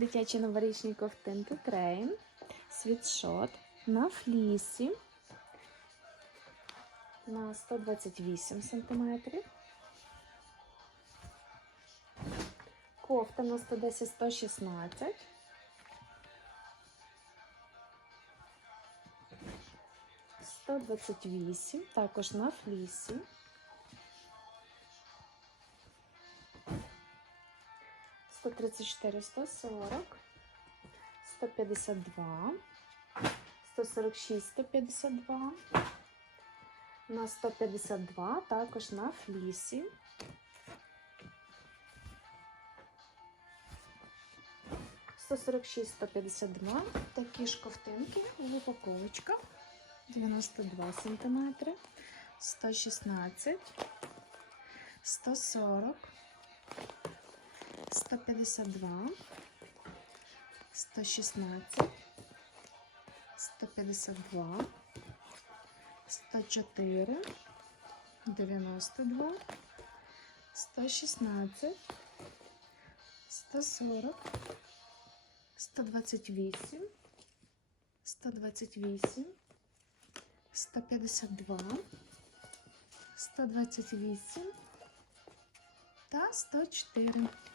Дитячі новорічні ковтинки крейн, світшот на флісі на 128 см. Кофта на 110-116. Сто двадцять вісім, також на флісі. 134, 140, 152, 146, 152, на 152, також на флісі. Сто сорок шість, сто п'ятдесят два. Такі ж ковтинки, упаковочка. 92 см, 116, 140, 152, 116, 152, 104, 92, 116, 140, 128, 128, 152, 128 та 104.